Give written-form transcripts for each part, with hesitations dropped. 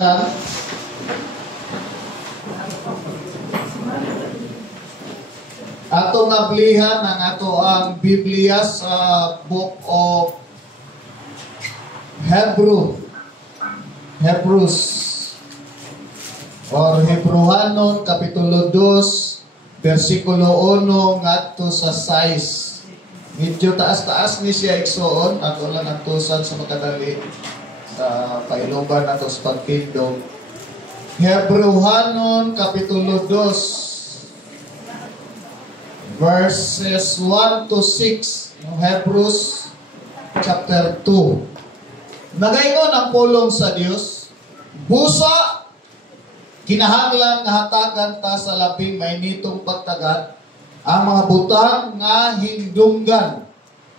Ato nablihan ang ato ang Biblia sa Book of Hebrews or Hebrewanon Kapitulo 2 versikulo 1 ngadto sa 6. Medyo taas-taas ni siya igsoon, ato lang ang tusan sa makadali sa pailoban nato sa pagkindog. Hebrewanon Kapitulo 2 verses 1 to 6, Hebrews chapter 2. Nagaingon ang pulong sa Dios, busa kinahanglan nga hatagan ta sa labing mainitong pagtagad ang mga butang nga hindunggan,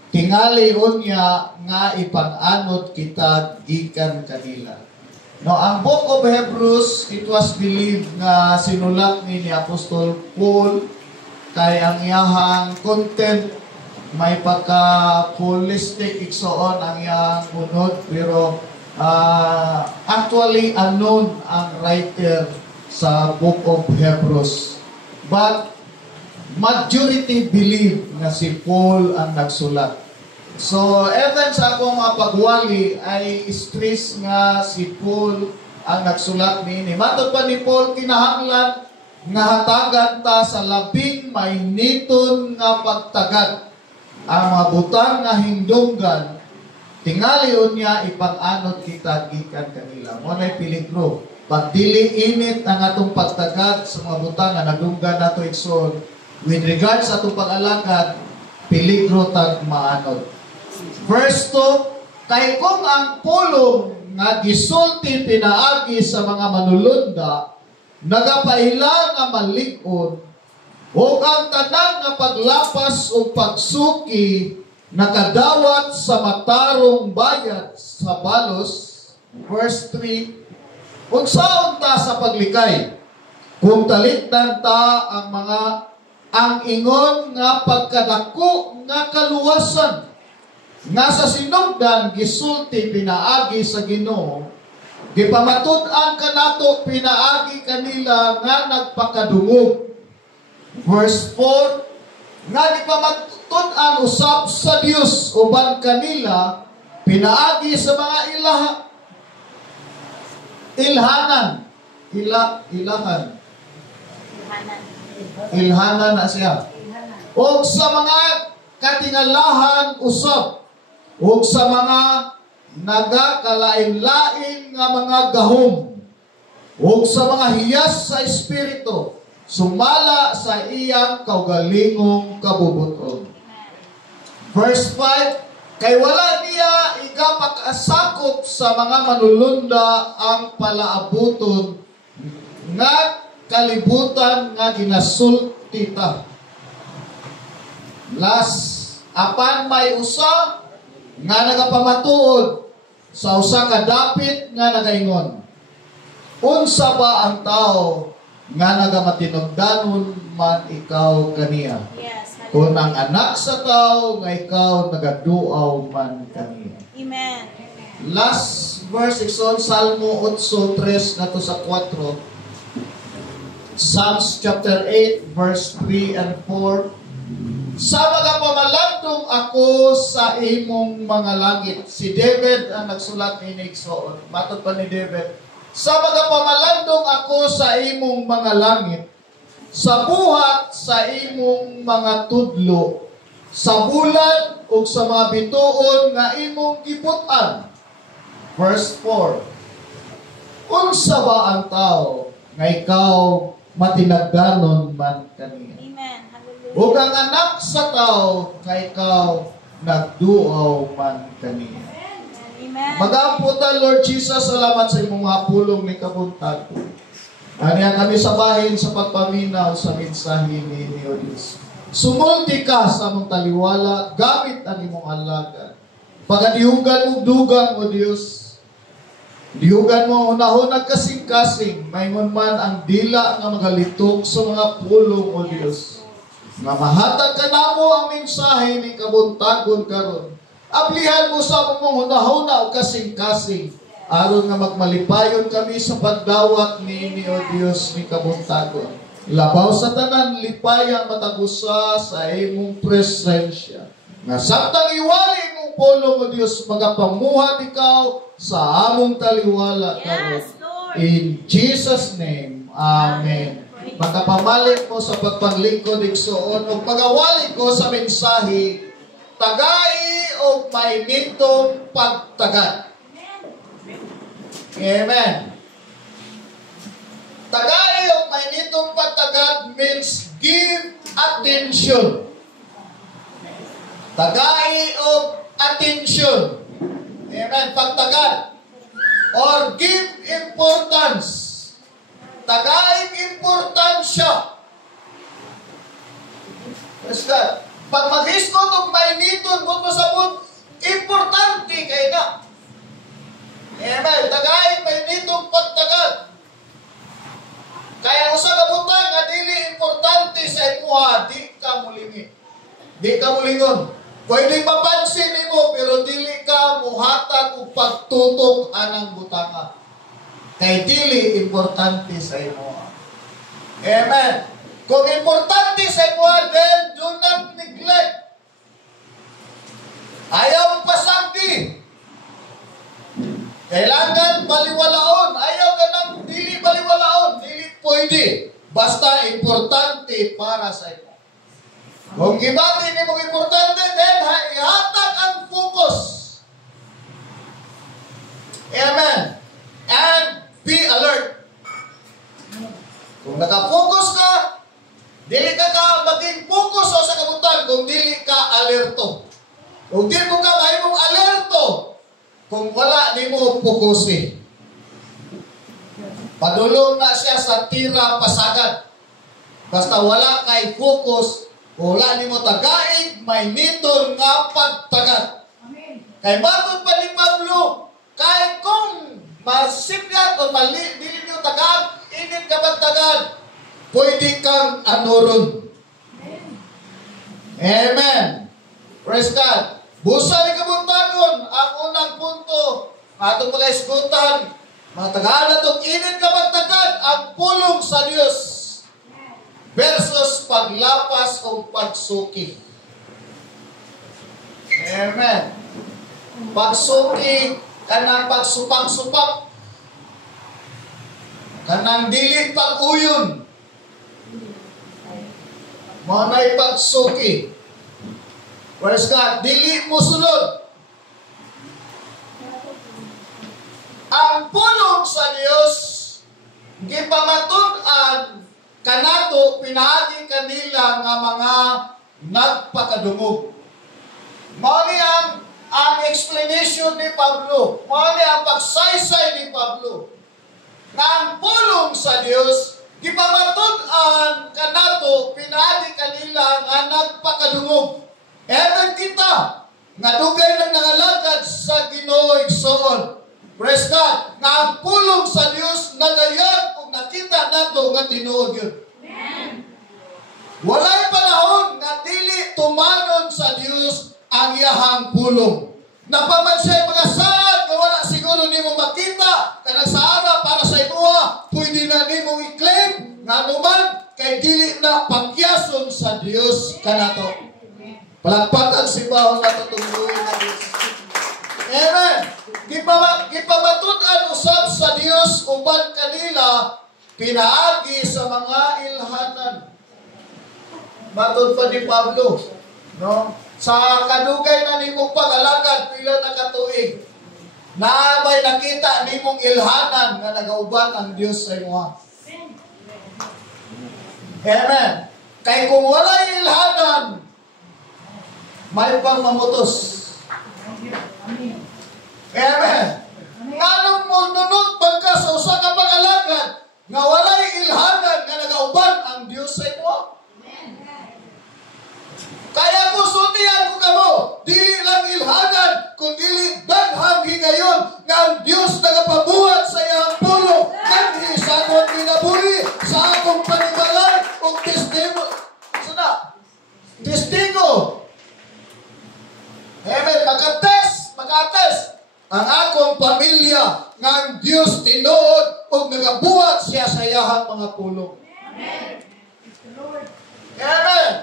tingali unya nga ipang-anod kita gikan kanila. No, ang Book of Hebrews, it was believed nga sinulat ni Apostol Paul kay ang iyahang content may pagka-holistic igsoon ang iyang unod, pero actually unknown ang writer sa Book of Hebrews. But majority believe na si Paul ang nagsulat. So even sa akong mga pagwali ay stress nga si Paul ang nagsulat niini. Matod pa ni Paul, kinahanglan nga hatagan ta sa labing mainiton nga pagtagad ang mga butang nga hindunggan, tingali unya ipang-anod kita gikan kanila. Mo nay peligro pag dili init ang atong pagtagad sa mga butang nga nagdunggan nato igsoon with regards sa atong pag-alagad, peligro tag maanod. Verse 2, kay kung ang pulong nga gisulti pinaagi sa mga manulunda nagapaila nga malig-on o ang tanan nga paglapas o pagsuki nakadawat sa matarong bayat sa balos. Verse 3, unsaon ta sa paglikay kung talikdan ta ang ingon nga pagkadako nga kaluwasan nga sa sinugdan gisulti pinaagi sa Ginoo, gipamatud-an kanato pinaagi kanila nga nagpakadungog. Verse 4, nga gipamatud-an usab sa Dios uban kanila pinaagi sa mga ilhanan na siya. O sa mga katingalahan usab, o sa mga nagakalain-lain nga mga gahom, ug sa mga hiyas sa espiritu, sumala sa iyang kaugalingong kabubuton. Verse 5, kay wala niya ikapag-asakop sa mga manulunda ang palaabuton nga kalibutan nga ginasulti ta. Last, apan may usa nga nagapamatuod sa usa ka dapit nga nagaingon, unsa ba ang tao nga nagamatinugdanon man ikaw kaniya? Yes, kung ang anak sa tao nga ikaw nagaduaw man kaniya. Amen. Last verse ikson Salmo 8:3 nato sa 4. Psalms chapter 8 verse 3 and 4. Sa mga pamalandong ako sa imong mga langit. Si David ang nagsulat ni igsoon. Matod pa ni David, sa mga pamalandong ako sa imong mga langit, sa buhat sa imong mga tudlo, sa bulan ug sa mga bituon nga imong giputan. Verse 4, unsa ba ang tao nga ikaw matinagdanon man kaniya? Amen. Hallelujah. Ug ang anak sa tao kay ikaw nagduaw man kaniya. Amen. Magampo ta, Lord Jesus, salamat sa imong mga pulong ni kabuntag. Aniya kami sabahin sa pagpaminaw sa mensahe ni O Diyos. Sumulti ka sa among taliwala, gamit ang imong alagad. Pagadihugan mo dugang, O Diyos. Dihugan mo unahon nagkasing-kasing, mayroon man ang dila nga magalitok sa mga pulong, O Diyos. Nga mahatag ka namo ang mensahe ni kabuntagon karon. Ablihan mo sa mong hunahuna o kasing-kasing aron nga magmalipayon kami sa pagdawat ni o Dios ni kabuntagon. Labaw sa tanan lipaya matagusa sa imong presensya. Nga samtang iwali mong pulong o Dios magapamuhat ikaw sa among taliwala karon. Yes, Lord. In Jesus name. Amen. Magkapamalit ko sa pagpanglingkod igsoon o pagawali ko sa mensahe tagai o may nitong pagtagad. Amen. Tagai o may nitong pagtagad means give attention. Tagai o attention. Amen. Pagtagad. Or give importance. Tagaing importansya. Praise God. Pag mag-iskot o mainiton, kung masabot, importante kayo na. Amen. Tagaing mainitong pagtagad. Kaya usa ka butang nga dili importante sa imuha, di ka mulingi. Di ka mulingon. Pwede mapansin nimo pero dili ka muhatag og pagtutok anang butanga. Kay dili importante sa imuha. Amen. Kung importante sa imuha, then do not neglect. Ayaw pasangdi. Kailangan baliwalaon. Ayaw ka nang dili baliwalaon. Dili pwede. Basta importante para sa imo. Kung gibati ni mong importante, then ihatag ang focus. Amen. And be alert. Kung nakafocus ka, dili ka maging focus o sa kabutan kung dili ka alerto. Kung di mo ka mahimong alerto, kung wala ni mo fokusin. Padulong na siya sa tira pasagad. Basta wala kay focus, wala ni mo tagaig, may niton nga pagtagad. Amen. Kay matod pa ni Pablo, kay kung masipyat o dili niyo tagag, init ka pagtagad, pwede kang anuron. Amen. Praise God. Busa ni kabuntagon, ang unang punto, atong pag-iskutan, matagalan itong init ka pagtagad, ang pulong sa Diyos versus paglapas o pagsuki. Amen. Pagsuki, kanang pagsupak-supak, kanang dili pag-uyon, manay pagsuki. Praise God, dili mo sunod. Ang pulong sa Dios gipamatud-an kanato pinaagi kanila nga mga nagpakadungog. Mao ni ang explanation ni Pablo, mao ni ang pagsaysay ni Pablo. Nga ang pulong sa Dios gipamatud-an kanato pinaagi kanila nga nagpakadungog. Ewan kita nga dugay nang nangalagad sa Ginoo igsoon. Praise God. Nga ang pulong sa Dios nagayag kung nakita nato nga tinuod yun. Amen. Walay panahon nga dili tumanon sa Dios ang iyahang pulong. Napamansay mga saad nga wala siguro nimo makita kanang saara para sa imuha, pwede na nimo i-claim nga numan kay dili na pagyason sa Dios kanato. Palagpakan si Baon na tutungguin na Diyos. Amen. Gipamatud-an usab sa Dios uban kanila pinaagi sa mga ilhanan. Matud pa ni Pablo, no? Sa kadugay na nimong pag-alagad pila na katuig. Na may nakita nimong ilhanan nga nagauban ang Dios sa imo. Amen. Kay kung wala ilhanan, may pang mamutos. Amen. Anong mo nunod pagka sa usa ka pag-alagad nga walay ilhanan nga nagauban ang Dios sa imo? Kaya ko sutihan ko kamo, dili lang ilhanan, kundi daghang higayon nga ang Dios nagapabuhat sa iyang pulo. Kanhi sa akong ginaburi, sa akong panimalay, o testigo. Sana? Testigo. Amen. Makates ang akong pamilya nga o nagabuhat siya sa iyahang mga pulong. Amen.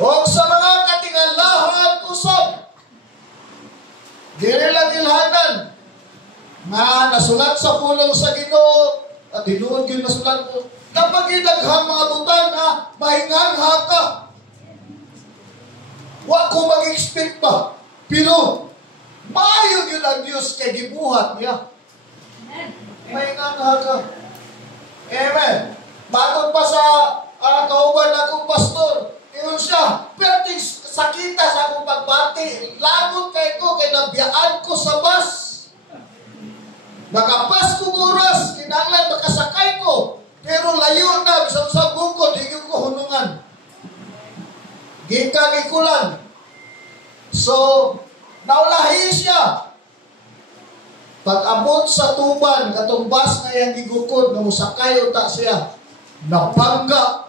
O sa mga katingalahan usap, dili lang ilhanan nga nasulat sa pulong sa Ginoo at tinuod yun nasulat ko. Kapag inaghang mga butang na mahingangha ka, wa ko mag-expect pa. Pero, maayo yun ang Diyos kay gibuhat niya. Mahingangha ka. Amen. Bago pa sa kauban akong pastor, yun siya, perting sakita sa akong pagbati, lagot kay ko, kay nabiyaan ko sa bus. Nakapas ko oras, kinanglan makasakay ko. Pero layo na, bisang sa bukod, hindi ko hunungan. Gikagikulan. So, naulahi siya. Pag-abot sa tuban, katong bus na yung gigukod, na musakay uta siya, napangga.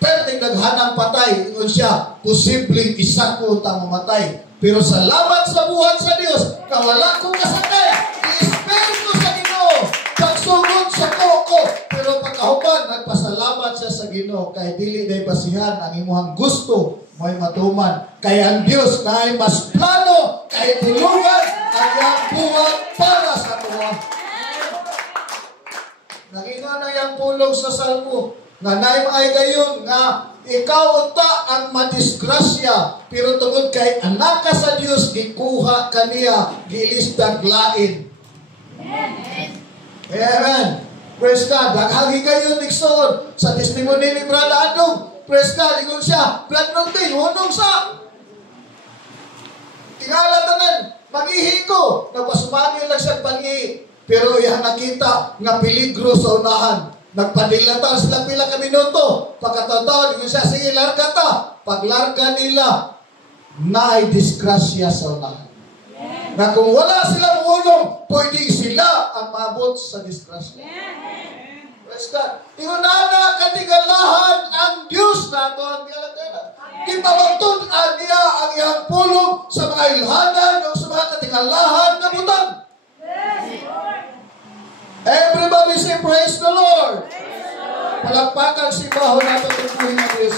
Perting naghanang patay, ingon siya, posibleng isa ko uta mamatay. Pero salamat sa buhat sa Diyos, kawala kong kasakay. I-spare ko sa Ginoo. Pagsugod sa koko. Pero pagkahuman, nagpasalamat siya sa Ginoo. Kay dili day basihan ang imuhang gusto mo'y matuman. Kay ang Diyos na ay mas plano, kay tulungan ang iyang buhat para sa tuwa. Nakita na yung pulong sa salmo. Nga naay mga gayon nga ikaw unta ang madisgrasya, pero tungod kay anak ka sa Dios gikuha kaniya gilisdag lain. Amen. Praise God. Daghang gayon igsoon sa testimony ni Brother Adong. Praise God. Ingon siya, Brad Nongding, hunong sa tingala tanan, mag-ihi ko. Nagpasumani lang siya pag-ihi. Pero yan nakita nga peligro sa unahan. Nagpadilatan sila pila ka minuto. Pagkatotoo, yun siya, sige, larga ta. Paglarga nila, naay disgrasya sa unahan. Na kung wala silang ulong, pwede sila ang maabot sa disgrasya. Praise God. Ingunana katigalahan ang Diyos na ito ang biyalatera. Ipabagtunan niya ang iyang pulong sa mga ilhanan o sa mga katigalahan na butang. Everybody say, praise the Lord. Palakpakan si baho natin ang buhay ng Diyos.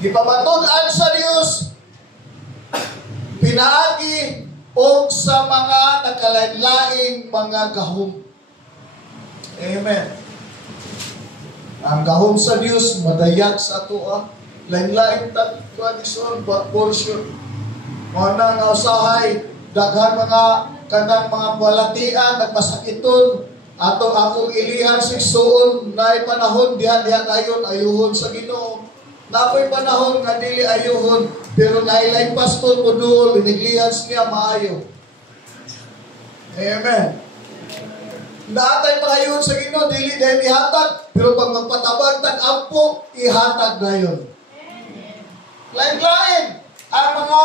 Gipamatunan sa Diyos, pinaagi o sa mga nakalain-laing mga gahom. Amen. Ang gahom sa Diyos, madayag sa atoa. Lain-lain tradisyon, portion. Mga nga usahay, daghan mga kanang mga balatian, nagpasakiton, ato akong ilihan sigsuon, na panahon, diha-diha kayon, ayuhon sa Ginoo. Napoy panahon nga dili ayuhon, pero nailay pastor ko doon, biniglihan niya maayo. Amen. Naatay pangayuhon sa Ginoo, dili dahil ihatag, pero pag magpatabag tag-ampo, ihatag na yun. Lain-lain, ang mga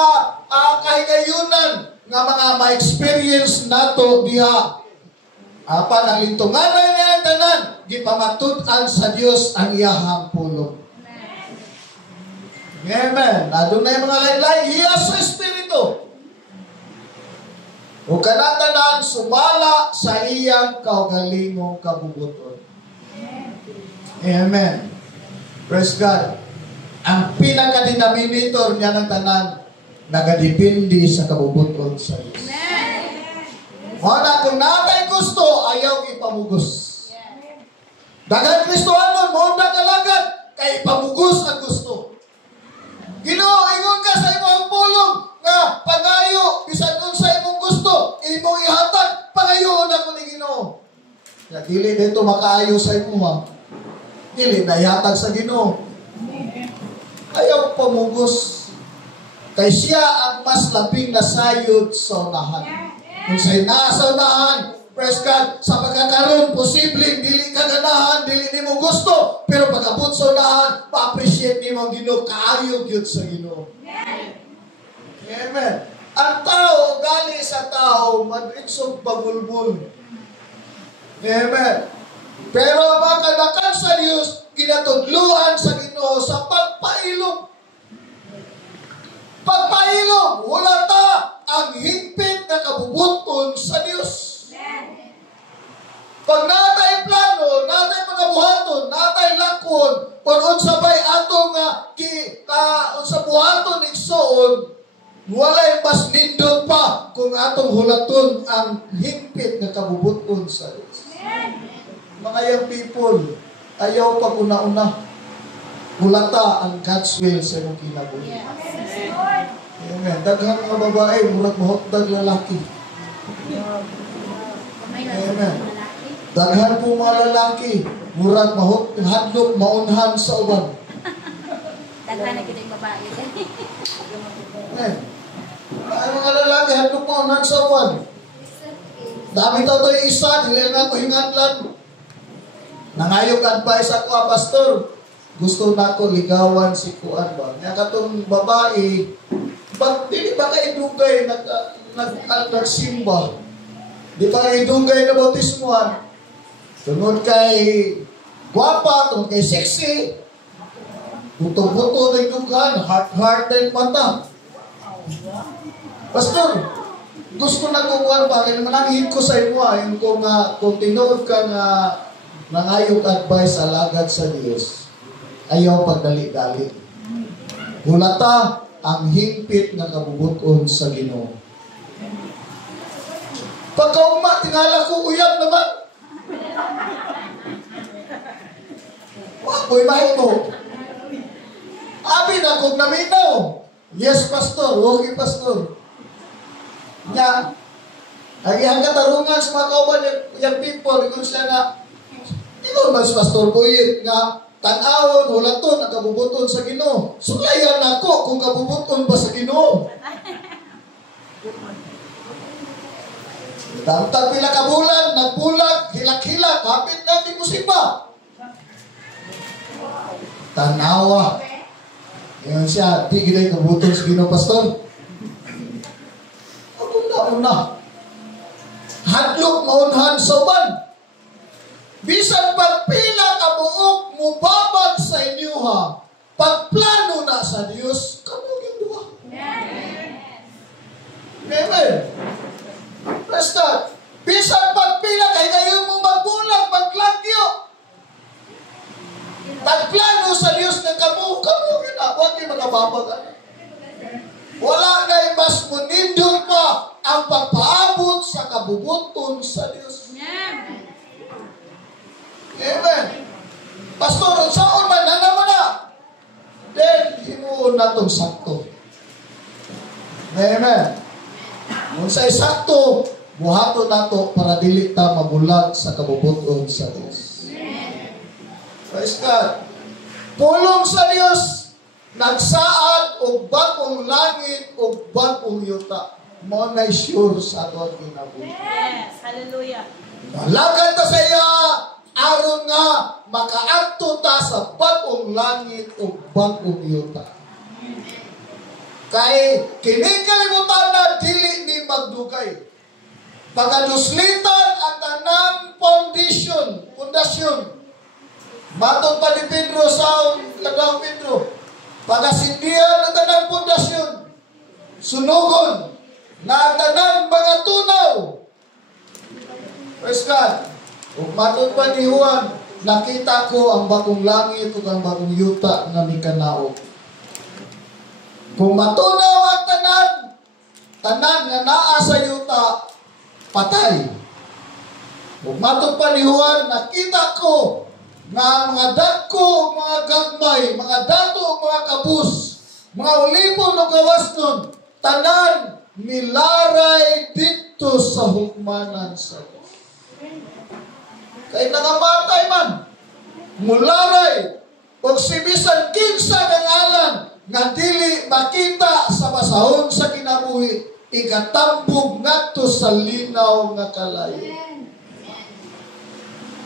kahigayunan nga mga ma-experience nato diha. Apan ang lintungan na yung tanan, gipamatutan sa Diyos ang iyahang pulong. Amen. Adunay mga lain-lain, hiyas sa Espiritu. O kanatanan, sumala sa iyang kaugalingong kabubuton. Amen. Praise God. Ang pinaka-denominator niya ng tanan, nagadipindi sa kabubuton sa Diyos. Wala, kung natay gusto, ayaw ipamugos. Dagan Kristohanon, mohonda kalagad, kay ipamugos ang gusto. Ginoo, ingon ka sa imong pulong nga pagayo bisan unsa imong gusto, imong ihatag, pagayoon ako ni Ginoo. Ya dili dito makaayo sa imo ha. Dili na ihatag sa Ginoo. Ayaw pamugos. Kay siya ang mas labing nasayod sa unahan. Kung sa'y nasa unahan, praise God, sa pagkakaroon, posibleng dili ka ganahan, dili ni mo gusto, pero pag-abot sa unahan, pa-appreciate ni mo ang Ginoo, kaayog yun sa Ginoo. Amen. Ang tao, gali sa tao, madriksog pagulbul. Amen. Pero ang mga kanakan sa Dios ginatudluan sa Ginoo sa pagpailog. Pagpailog, wala ta ang higpit na kabubuton sa Dios. Pag natay plano, natay mga buhaton, natay lakon, or unsa bay atong unsa buhaton igsoon, walay mas nindot pa kung atong hulaton ang higpit na kabubuton sa Dios. Mga young people, ayaw pag una-una. Hulata ang God's will sa iyong kinabuhi. Amen. Daghang mga babae, murag mahotdag lalaki. Amen. Daghan po mga lalaki, murag hadlok maunhan sa uban. Daghan na kita yung babae. Amen. Ang mga lalaki, hadlok maunhan sa uban. Dami tao ito yung isa, dili nga ko hingadlan. Nangayog advice ako, pastor. Gusto na ko ligawan si Kuan ba? Nga katong babae, dili ba kayo dugay nagsimba? Di ba kayo dugay na bautismuhan? Tungod kay guwapa, tungod kay sexy, buto-buto na yung dugan, heart-heart na yung mata. Pastor, gusto na ko kuhan ba? Kaya mananghin ko sa imo, yung kung tinuod ka nga nangayog advice alagad sa Diyos, ayaw pagdali-dali. Hulata ang higpit na kabubuton sa Ginoo. Pagkauma, tingala ko, uyab naman. Wako'y mahimo. Abi na kung naminaw. Yes, pastor. Okay, pastor. Nya, ang katarungan sa mga kauban yung people, kung siya nga, ikaw mas pastor Boyet nga, tanawon, hulaton, ang kabubuton sa Ginoo. Sulayan ako kung kabubuton ba sa Ginoo. Damtag pila ka bulan, nagbulag, hilak-hilak, hapit na di musimba. Tanawa. Yan siya, di gilay kabubuton sa Ginoo, pastor. Una. Hadlok maunhan sa uban. Bisan pagpila ka buok, mubabag sa inyo ha. Pagplano na sa Dios, kamuging duha. Amen. Basta, bisan pagpila kay kayo mo magbulag, maglagyo. Pagplano sa Dios ng kamuging na, huwag kayo magababag. Wala na'y mas munindol pa ang pagpaabot sa kabubuton sa Diyos. Amen. Pastor, saan man na naman na? Then, hinuon na itong sakto. Amen. Kung sa'y sakto, buhato na ito para dili ta mabulag sa kabubuton sa Diyos. Praise God. Pulong sa Diyos, nagsaad o bagong langit o bagong yuta. Mo na sure sa ato kinabuhi. Yes, hallelujah. Nalagan ta sa iya, aron nga makaadto ta sa bagong langit o bagong yuta. Kay kining kalibutan na dili ni magdugay. Pagaduslitan ang tanang pundasyon. Matod pa ni Pedro sa Lagao Pedro. Pagasindihan ang tanang pundasyon. Sunugon na tanan mga tunaw. Praise God. Ug matod pa ni Juan, nakita ko ang bagong langit ug ang bagong yuta nga mikanaog. Kung matunaw ang tanan nga naa sa yuta, patay. Ug matod pa ni Juan, nakita ko nga mga dagko, mga gagmay, mga dato, mga kabus, mga ulipon o gawasnon, tanan nilaray dito sa hukmanan sa Diyos. Kaya nangamatay man, mularay, o sibisan kinsa ng alan, nga dili makita sa basahon sa kinabuhi, ikatambog ngadto sa linaw nga kalayo.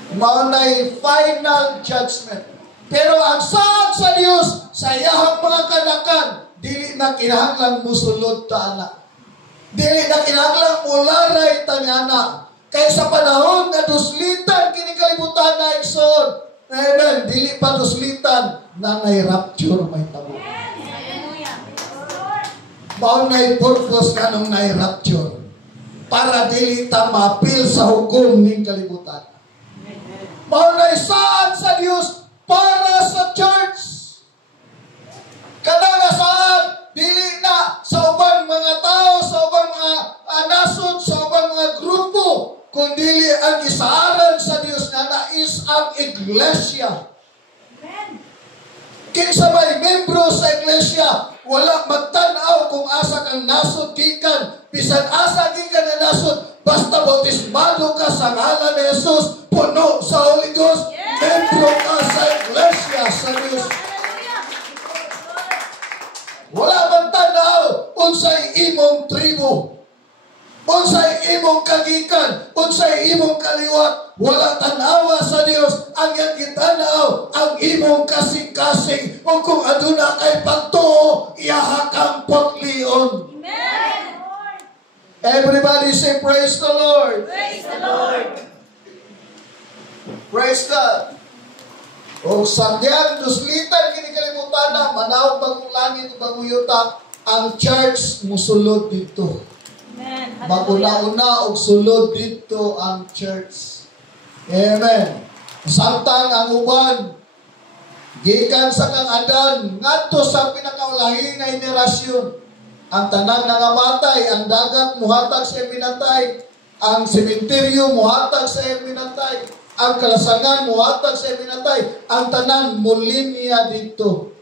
Maunay final judgment. Pero ang saad sa Dios sa iyahang mga kanakan, dili na kinahanglan musulod ta anak. Dili na kinahanglan mularay ta nga anak. Kaya sa panahon na duslitan kinikalibutan na igsoon. Amen. Dili pa duslitan na may rapture may tabo. Mao na'y purpose kanong na'y rapture. Para dili ta mapil sa hukom ning kalibutan. Mao na'y saan sa Dios para sa church. Kada nga saan, dili na sa ubang mga tao, sa ubang mga nasod, sa ubang mga grupo, kundi ang isaaran sa Dios na is ang iglesia. Kinsa may membro sa iglesia, wala magtanaw kung asa kang nasod gikan, bisan asa gikan nga nasod, basta bautismado ka sa ngalan ni Jesus, puno sa Holy Ghost, membro ka sa iglesia sa Dios. Wala man tanaw unsay imong tribo, unsay imong kagikan, unsay imong kaliwat. Wala tanawa sa Dios. Ang yang gitanaw ang imong kasing-kasing, o kung aduna kay pagtuo, iyaha kang potlion. Amen. Everybody say praise the Lord. Praise the Lord. Praise God. O sadyang duslitan kinikalimutan na manawag bagong langit o bagong yuta, ang church musulod dito. Amen. Maguna-una og sulod dito ang church. Amen. Samtang ang uban gikan sa kang Adan ngadto sa pinakaulahi nga henerasyon, ang tanan nangamatay, ang dagat muhatag sa minatay, ang sementeryo muhatag sa minatay, ang kalasangan muhatag sa minatay, ang tanan mulinya dito.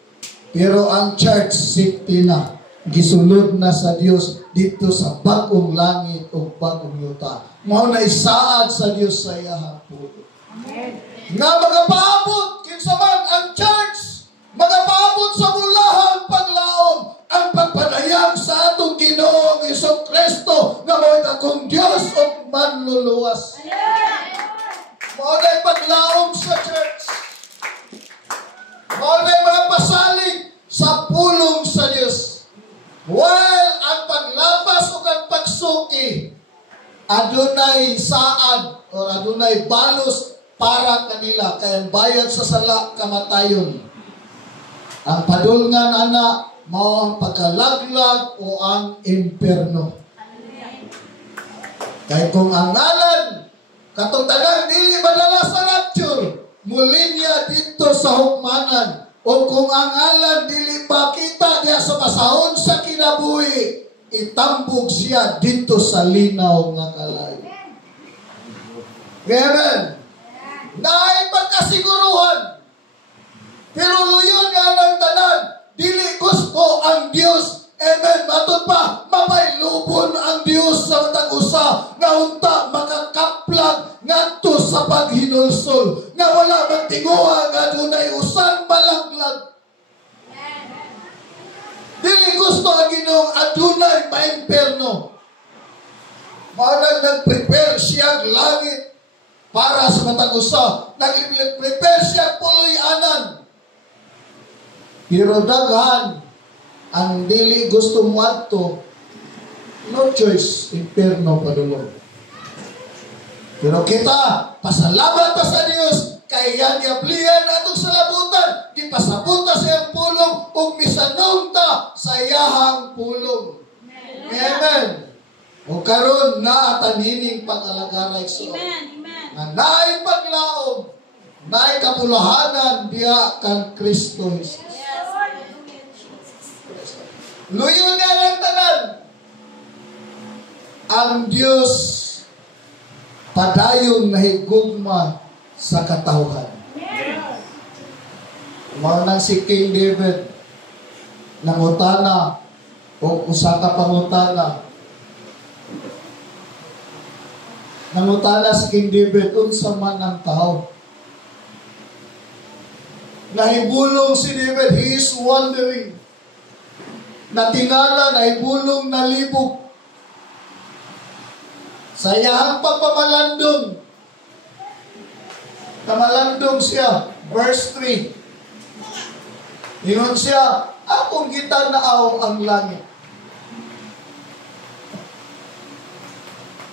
Pero ang church safety na, gisulod na sa Dios dito sa bagong langit o bagong yuta. Mao na isaad sa Dios sa iyahang pulo. Amen. Nga magapaabot kinsa man ang church, magapaabot sa mulahang paglaom, ang pagpanayag sa atong Ginoong Jesucristo nga mo'y akong Dios o manluluwas. Mao na'y paglaom sa church. Mao na'y mga pasalig sa pulong sa Dios. While ang paglapas o ang pagsuki, adunay saad o adunay balos para kanila, kaya bayad sa sala kamatayon. Ang padulngan ana mao ang pagkalaglag o ang imperno. Kaya kung ang ngalan katong tanan dili madala sa rapture, mulinya dito sa hukmanan. O kung ang ngalan dili makita diya sa pasahon sa kinabuhi, itambog siya dito sa linaw nga kalay. Amen. Naay pagkasiguruhan. Pero luyon nga ng tanan, dili gusto ang Dios. Amen. Matod pa, mapailubon ang Dios sa matang usa nga unta makakaplag ngadto sa paghinulsol nga wala magtinguha nga dunay usang malaglag. Dili gusto ang Ginoong adunay maimperno. Manang nag-prepare siya langit para sa matang usa, nag-prepare siya puloy-anan. Pero daghan ang dili gusto mo adto, no choice, imperno padulong. Pero kita, pasalamat pa sa Dios, kay yan yablihan atong salabutan, gipasabuta sa iyang pulong, ug misanong ta sa iyahang pulong. Amen. O karon na atanining pag-alagaray so. Amen. Na naay paglaom, naay kapulahanan diha kang Kristo Jesus. Luyo niya ng tanan. Ang Diyos padayon na higugma sa katawhan. Mao nang si King David nangutana o usa ka pangutana. Nangutana si King David unsa man ang tao. Nahibulong si David, he is wondering. Natingala, nahibulong, nalibog. Sa iyahang pagpamalandong. Kamalandong siya. Verse 3. Ingon siya, akong gitanaaw ang langit.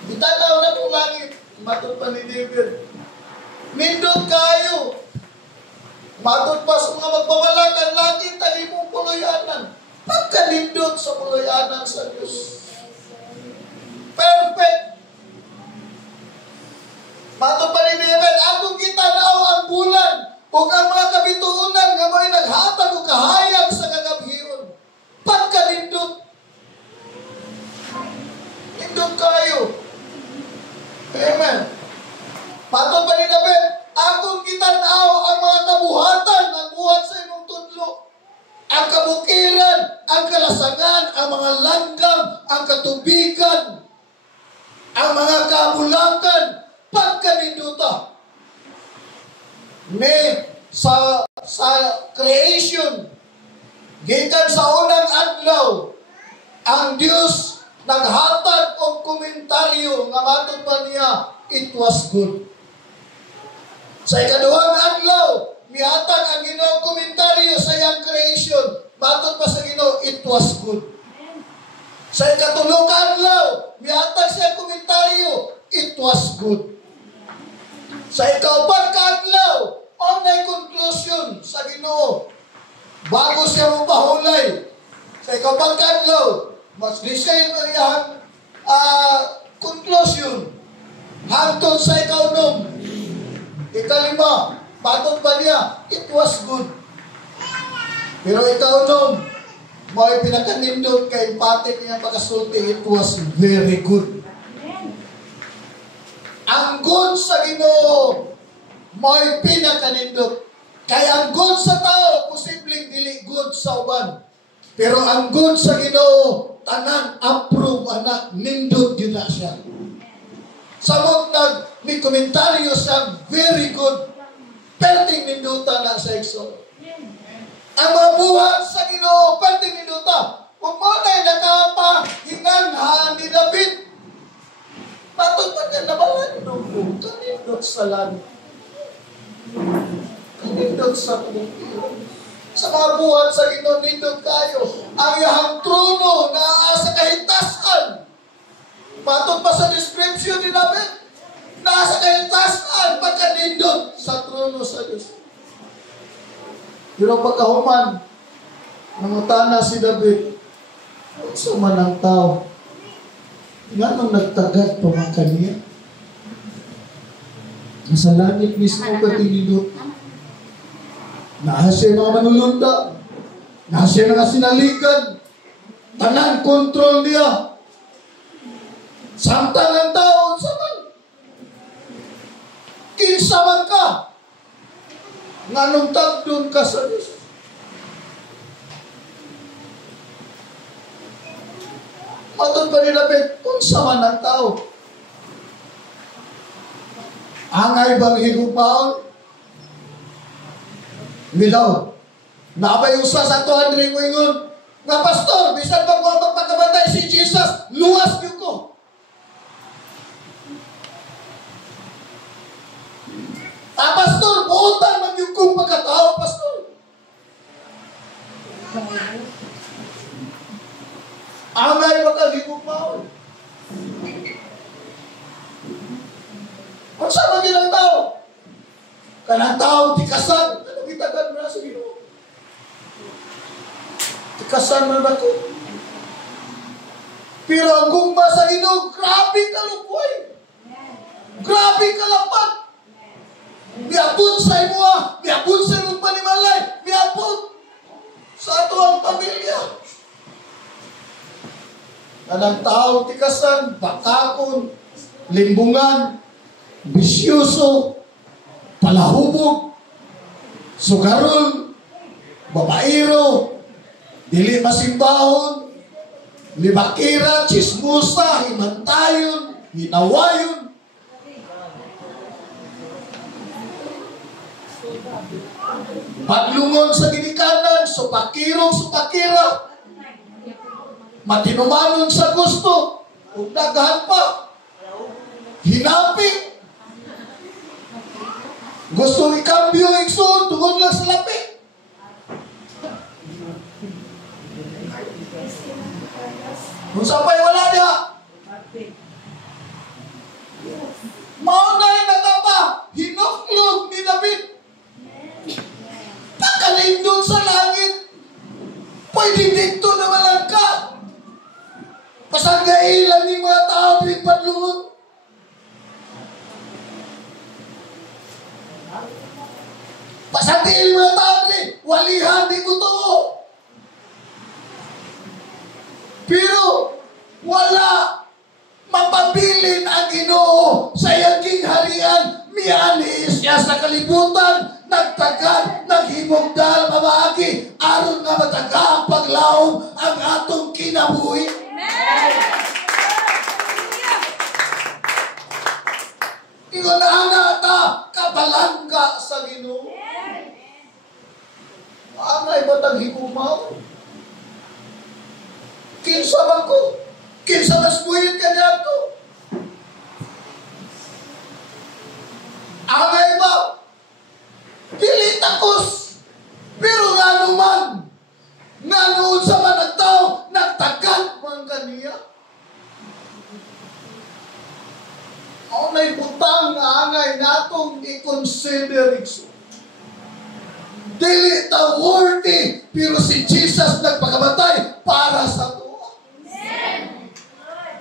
Gitanaw na ang langit. matod pa ni David. Nindot kayo. Matod pa sa mga magbawalakan, langit ang imong puloy-anan. Pagkalindot sa puloy-anan sa Diyos. Perfect. Matod pa ni David, akong kitanaw ang bulan o ang mga kabituunan nga mo'y naghatag o kahayag sa kagabhiyon. Pagkalindot. Lindot kayo. Amen. Matod pa ni David, akong kitanaw ang mga kabuhatan ng buhat sa imong tudlo. Ang kabukiran, ang kalasangan, ang mga langgam, ang katubigan, ang mga kabulakan, pagkaninduta. Sa creation, gikan sa unang adlaw, ang Diyos naghatag og komentaryo nga matod pa niya, it was good. Sa ikaduhang adlaw, mihatag ang Ginoo komentaryo sa iyang creation. Matod pa sa Ginoo, it was good. Sa ikatulong adlaw, mihatag sa iyang komentaryo, it was good. Sa ikaupat adlaw, onay conclusion sa Ginoo. Bago siya mapahulay. Sa ikaupat adlaw, mas design ang iyang conclusion. Hangtod sa ikaunom, ikalima, patod pa niya, it was good. Pero ikaunom, may pinakanindot kay patik niya pagkasulti, it was very good. Ang good sa Ginoo, may pinakanindot. Kaya ang good sa tao, posibleng dili good sa uban. Pero ang good sa Ginoo, tanan approve ana, nindot yun na siya. Samot may komentaryo siya, very good. Perting ninduta na sa Exodus. Ang mga buhat sa Ginoo, perting ninduta. Kung mo na'y nakapahinganhan ni David, patod pa niya nabalan nung kanindot sa langit. Kanindot sa bukid. Sa mga buhat sa Ginoo, nindot kayo. Ang iyang trono na sa kahitasan. Patod pa sa description ni David, nasa kahitasan, pagkanindot sa trono sa Diyos. Pero pagkahuman, nangutana si David, sa man ang tao, nga nung nagtagad pa man kaniya, nasa langit mismo ka tinindot. Nasa mga manulunda, nasa mga sinalikan, tanan kontrol niya. Samtang ang tao, saman. Kinsa man ka, nga nung tagdun ka sa Diyos. Matod pa ni David, kung saman ang tao. Angay bang higugmaon? Milaw. Nabayusa sa 200 mo ingon, nga pastor, bisan ba ko magpagkabantay si Jesus, luwas niyo ko. Pastor, buutan man yung kong pagkatao, pastor. Angay makaligog maon. Kung saan maging ang tao? Kanang tao, tikasan. Ano gitagan mo na sa Ginoo? Tikasan man ba ko? Pero ang gumba sa Ginoo, grabe ka lukoy. Grabe ka lapat. Miabot sa imo, miabot sa imong panimalay, miabot sa ato ang pamilya. Kanang tao tikasan, bakakon, limbungan, bisyoso, palahubog, sugarol, babaero, dili masimbahon, libakira, chismusa, himantayon, hinawayon. Paglungon sa ginikanan, supakirong supakira, matinumanon sa gusto, ug daghan pa, hinapi, gusto ikambyo igsoon, tungod lang sa lapi. Kung sapay wala niya, Pasatiin mga tao ni, walihan di ko to. Pero, wala mapabilin ang Ginoo sa iyang harian. Miani siya sa kalibutan, nagtagad, naghimugdal, mamaagi, aron nga mataga ang paglaom ang atong kinabuhi. Ingon na ta, kabalangga sa Ginoo. Angay ba taghiumaw? Kinsa ba ko? Kinsa mas buhit ka niya to? Angay ba? Dili takos. Pero nga naman, nga noon sa managtao, nagtagal man kaniya. Ang may butang nga angay natong i-consider ito. Dili ta worthy, pero si Jesus nagpakamatay para sa tuwa.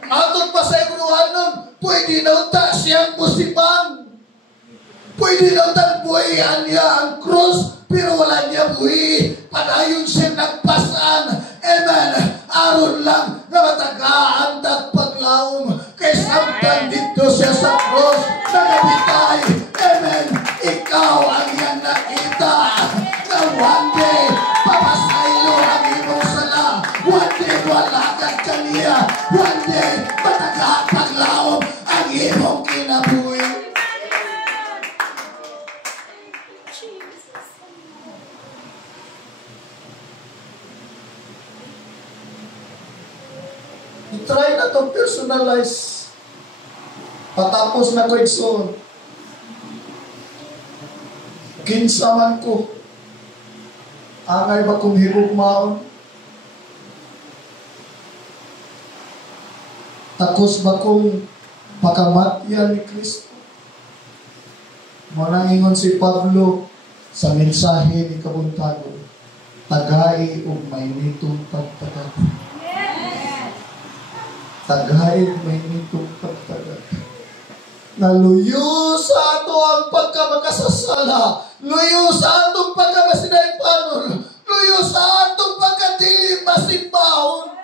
Atong pasayguruhan nun, pwede na ta siyang musibang. Pwede na ta buhayan niya ang cross, pero wala niya buhi. Padayon siya nagpasan. Amen. Aron lang na matagaan tagpaglaom. Kay samtang dito siya sa cross, nagabitay. Amen. Ikaw ang iyang nakita. Na one day, papasaylo ang imong sala. One day, wala kang kaniya. One day, matagaan paglaom ang imong kinabuhi. I-try na itong personalize. Patapos na ko igsoon. Kinsaman ko. Angay ba kong higugmaon? Takos ba kong pakamatyan ni Kristo? Manangingon si Pablo sa mensahe ni Kabuntagon. Tagay o may nitong pagtagad. Tagay may nitong pagtagad. Naluyo sa ato ang pagkamakasasala. Luyo sa atong pagkamasinaypanon. Luyo sa atong pagkadili masimbahon.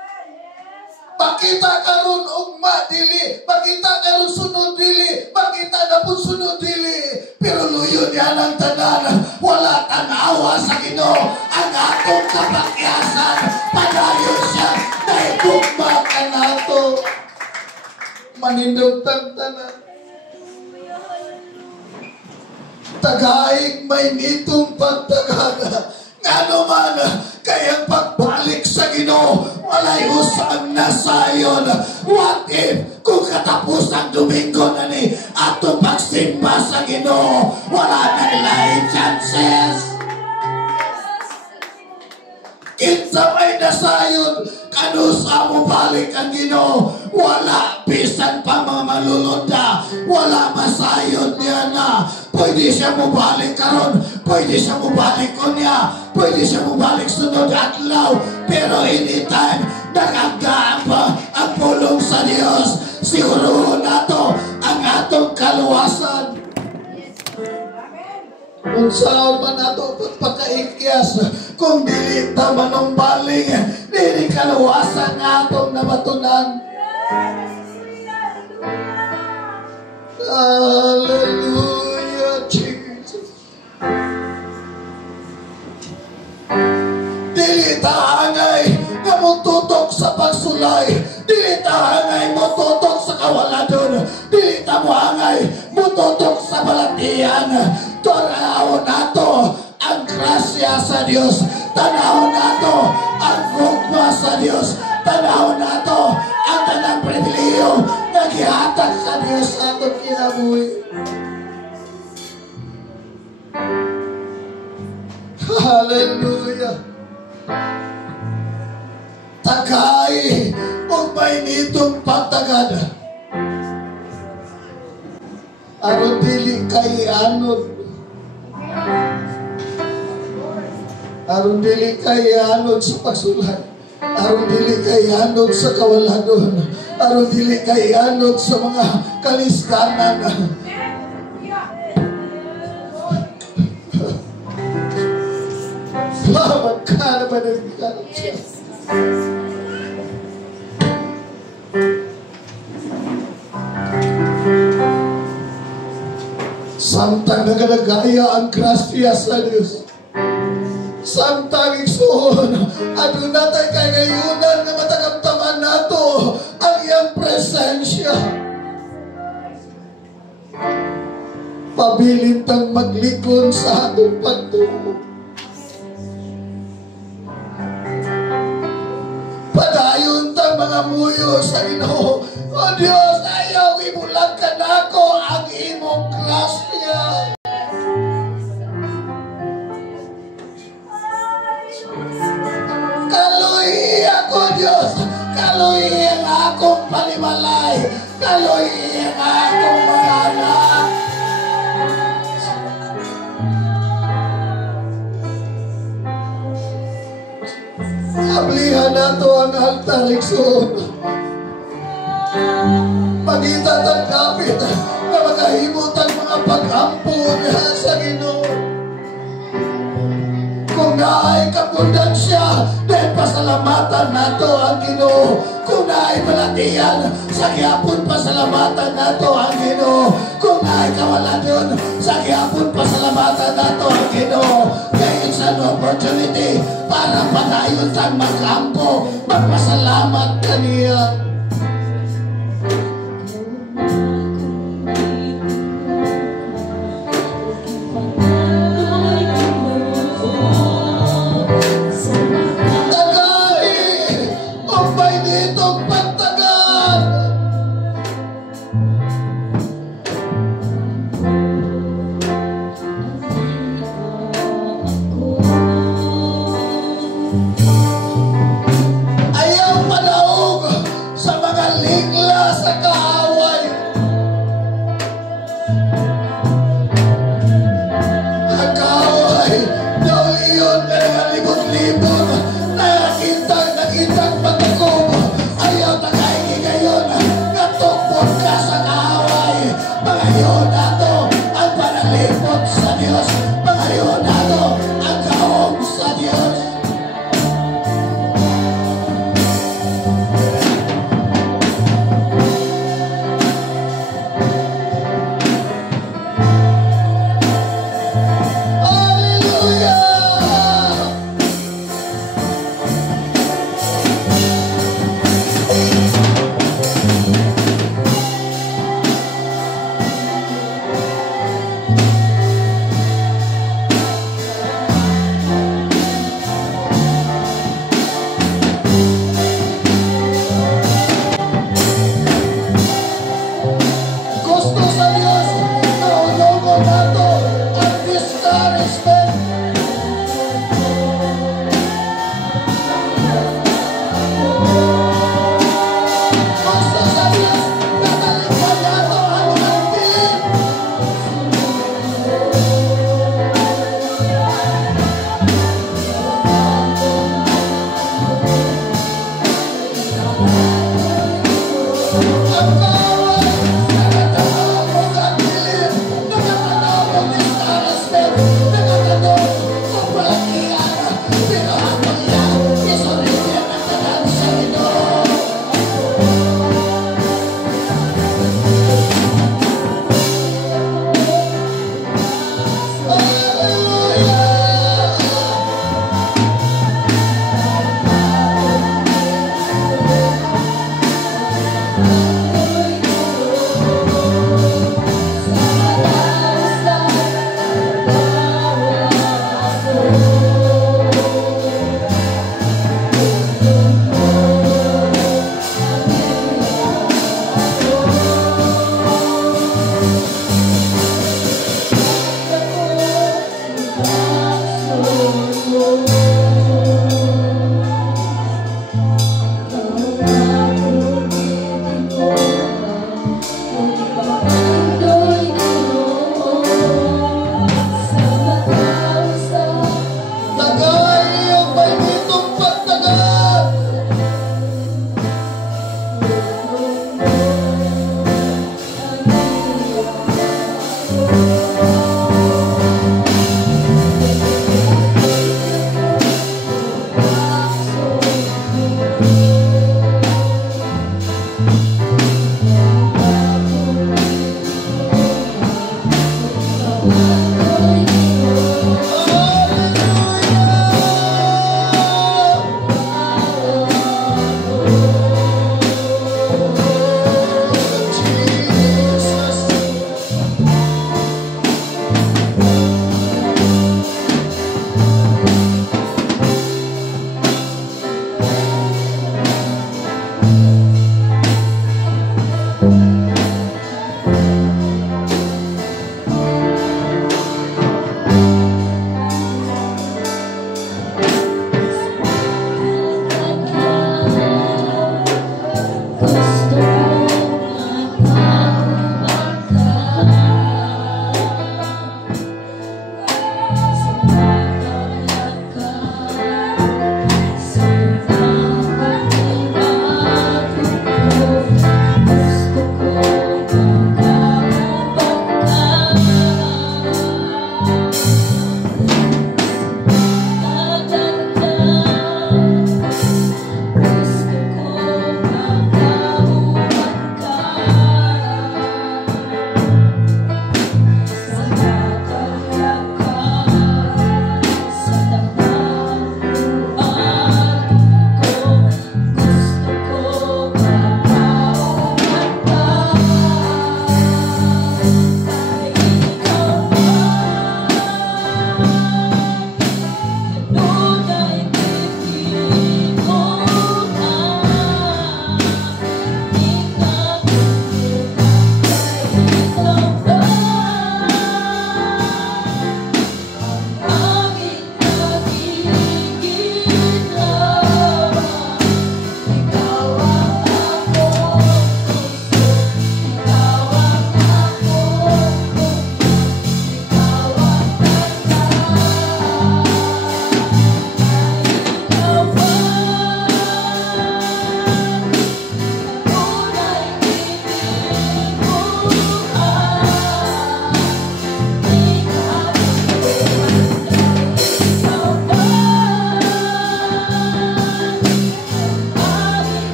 Makita karon og madili, makita karon sunod dili, makita na po sunod dili. Pero luyo niya ng tanan, wala tanawa sa Ginoo. Ang atong kapakyasan, padayon siya, naibugma ka nato. Manindog tanan. Tagaig may nitong pagtagada. Nga naman, kayang pagbalik sa Ginoo, walay usang nasayon. What if, kung katapos ang Domingo na ni ato pagsimba sa Ginoo, wala na nila chances? Kinsa may nasayon, kanusa mo balik ang Ginoo, wala bisan pa mga malulunda, wala masayon niya na. Pwede siya mo balik karon, pwede siya mo balik kunya, pwede siya mo balik sunod adlaw, pero anytime nagagaan pa ang pulong sa Dios, siguro nato ang atong kaluwasan. Kung saan man nato pagpakaikyas, kung dili ta manong baling, dili kaluwasan nga atong nabatunan. Hallelujah, Jesus. Dili ta hangay nga mututok sa pagsulay. Dili ta hangay mututok sa kawaladon. Dili ta mo hangay mututok sa balatian. Tanawon nato ang grasya sa Dios. Tanawon nato ang gugma sa Dios. Tanawon nato ang tanang pribileyo na gihatag sa Dios sa atong kinabuhi. Hallelujah. Tagay o may nitong pagtagad. Aron dili kay anod. Aron dili kay anod sa pagsulay. Aron dili kay anod sa kawaladon. Aron dili kay anod sa mga kalistanan. Magkano ba nagkano siya? Samtang nagalagaya ang grasya sa Diyos. Samtang igsuon, adun natay kay ngayunan nga matagamtaman nato ang iyang presensya. Pabilin tang maglikon sa atong pagtuo. Padayon tang mga muyo sa Ginoo. O Dios, ayaw ibulag ka nako ang imong grasya. Kaluhi ako, Diyos. Kaluhi ang akong panimalay. Kaluhi ang akong mga anak. Ablihan nato ang altar, Ikson. Magitan ang kapit na magahimot ang mga pag-ampun sa Ginoo. Kung naay kapundansya, dahil pasalamatan nato ang Ginoo. Kung naay palatiyan, sa gihapon pasalamatan nato ang Ginoo. Kung naay kawalan, sa gihapon pasalamatan nato ang Ginoo. Kaya sa opportunity para padayon tang magampo, magpasalamat kaniya.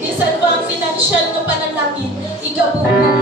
Bisan pa ang financial ng panalangin, igabubo